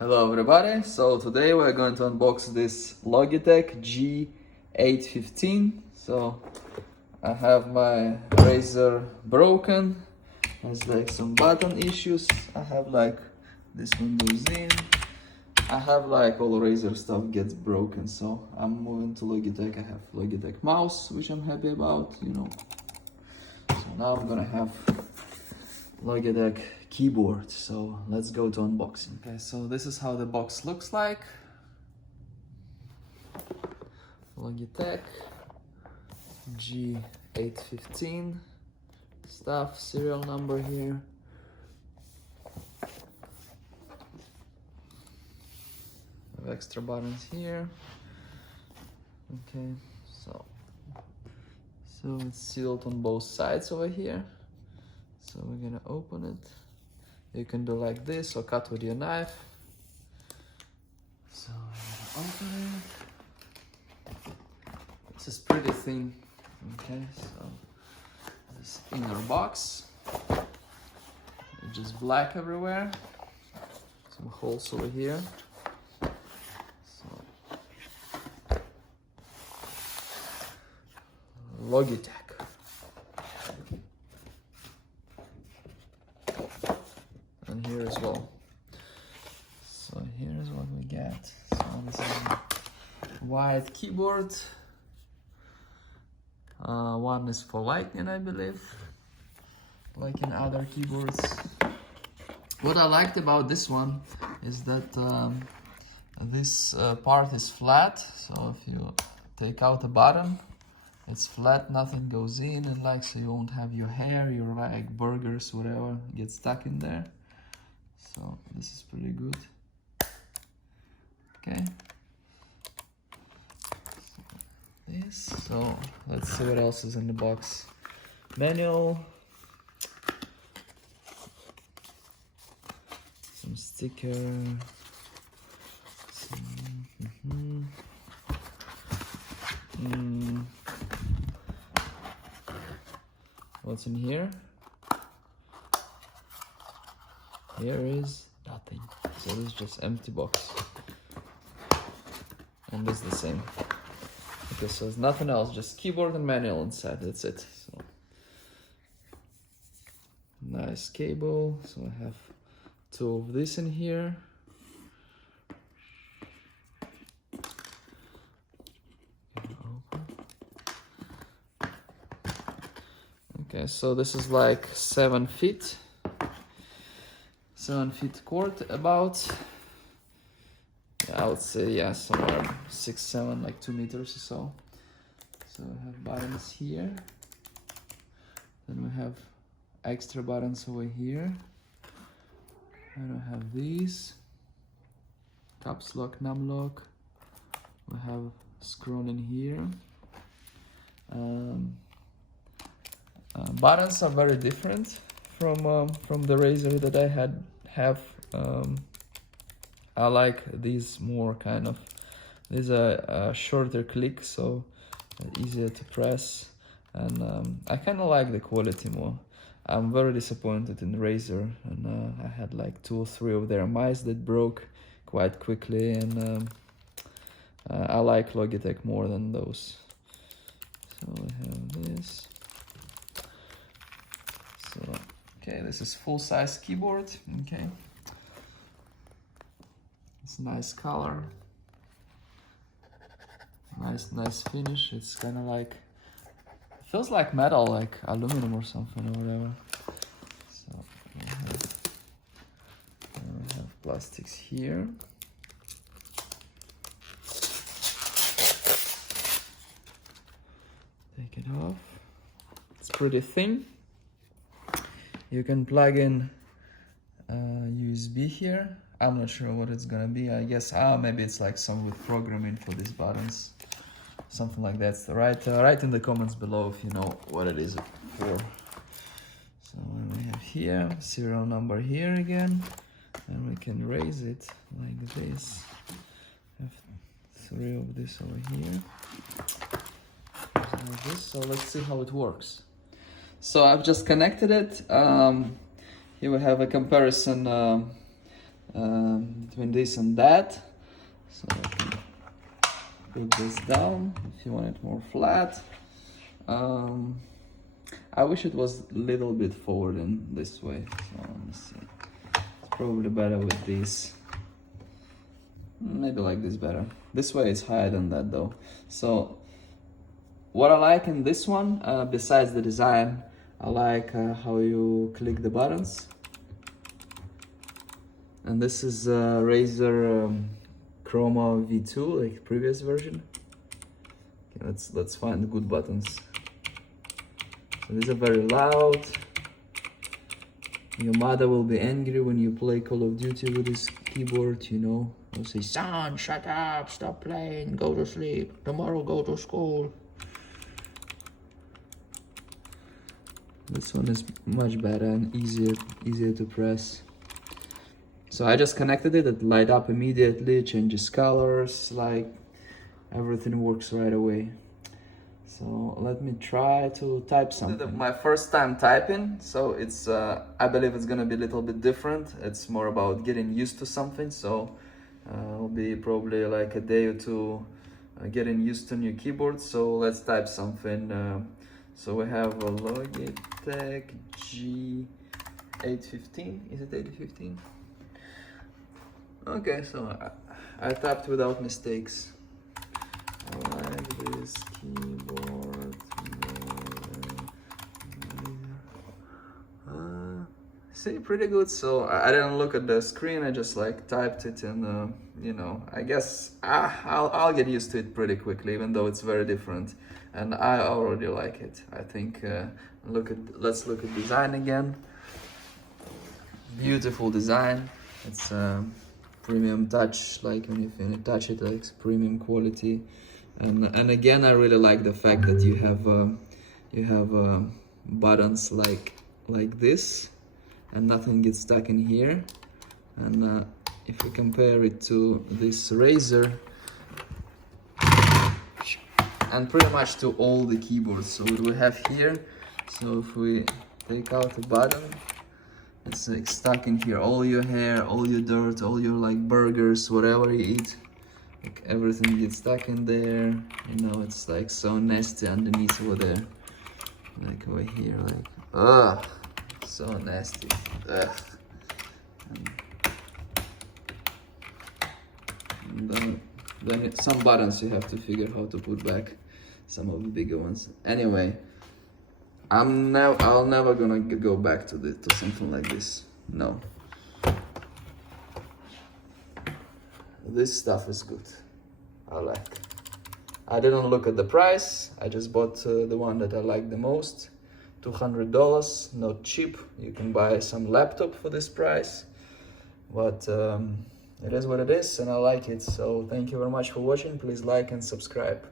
Hello everybody, so today we're going to unbox this Logitech G815. So I have my Razer broken, has like some button issues. I have like this one goes in. I have like all Razer stuff gets broken, so I'm moving to Logitech. I have Logitech mouse, which I'm happy about, So now I'm gonna have Logitech keyboard, so let's go to unboxing. Okay, so this is how the box looks like. Logitech G815 stuff, serial number here. Have extra buttons here. Okay, so it's sealed on both sides over here. So we're gonna open it. You can do like this or cut with your knife. So I'm gonna open it. This is pretty thin. Okay, so this inner box. It's just black everywhere. Some holes over here. So Logitech. And here as well. So here's what we get. So this is a white keyboard. One is for Lightning, I believe, like in other keyboards. What I liked about this one is that this part is flat. So if you take out the bottom, it's flat, nothing goes in, and like so you won't have your hair, your like burgers, whatever, get stuck in there. So this is pretty good. Okay. So let's see what else is in the box. Manual. Some sticker. What's in here? Here is nothing. So this is just empty box. And this is the same. Okay, so there's nothing else, just keyboard and manual inside, that's it. So nice cable. So I have two of this in here. Okay, so this is like 7 feet. 7 feet cord about. I would say, yeah, somewhere 6, 7, like 2 meters or so. So we have buttons here. Then we have extra buttons over here. I don't have these. Caps lock, num lock. We have scroll in here. Buttons are very different from the Razer that I have. I like these more kind of, these are a shorter click, so easier to press, and I kind of like the quality more. I'm very disappointed in Razer, and I had like 2 or 3 of their mice that broke quite quickly, and I like Logitech more than those. So we have this. So, okay, this is full-size keyboard, okay. It's a nice color, nice finish. It's kind of like, it feels like metal, like aluminum or something or whatever. So we have plastics here. Take it off. It's pretty thin. You can plug in USB here. I'm not sure what it's gonna be. I guess maybe it's like some with programming for these buttons, something like that. So write in the comments below if you know what it is for. So we have here serial number here again, and we can raise it like this. Have 3 of this over here. Like this. So let's see how it works. So I've just connected it. Here we have a comparison between this and that. So I can put this down if you want it more flat. I wish it was a little bit forward in this way. So let me see. It's probably better with this. Maybe like this better. This way it's higher than that though. So what I like in this one, besides the design, I like how you click the buttons. And this is Razer Chroma V2, like previous version. Okay, let's find the good buttons. So these are very loud. Your mother will be angry when you play Call of Duty with this keyboard, you know. They'll say, "Son, shut up, stop playing, go to sleep, tomorrow go to school." This one is much better and easier to press. So I just connected it, it light up immediately, changes colors, like everything works right away. So let me try to type something. My first time typing, so it's I believe it's gonna be a little bit different. It's more about getting used to something, so it'll be probably like a day or two getting used to new keyboards. So let's type something. So we have a Logitech G815. Is it 815? Okay, so I typed without mistakes. I like this keyboard. See, pretty good. So I didn't look at the screen. I just like typed it, and you know, I guess I'll get used to it pretty quickly, even though it's very different. And I already like it. I think let's look at design again. Beautiful design. It's premium touch, like when you touch it, like it's premium quality. And again, I really like the fact that you have buttons like this, and nothing gets stuck in here. And if we compare it to this Razer, and pretty much to all the keyboards, so what we have here, so if we take out a button, it's like stuck in here. All your hair, all your dirt, all your like burgers, whatever you eat, like everything gets stuck in there. You know, it's like so nasty underneath over there, like over here, like ugh, so nasty. Ugh. And then some buttons you have to figure how to put back, some of the bigger ones. Anyway, I'll never gonna go back to something like this. No. This stuff is good. I like. I didn't look at the price. I just bought the one that I like the most. $200, not cheap. You can buy some laptop for this price, but it is what it is, and I like it. So thank you very much for watching. Please like and subscribe.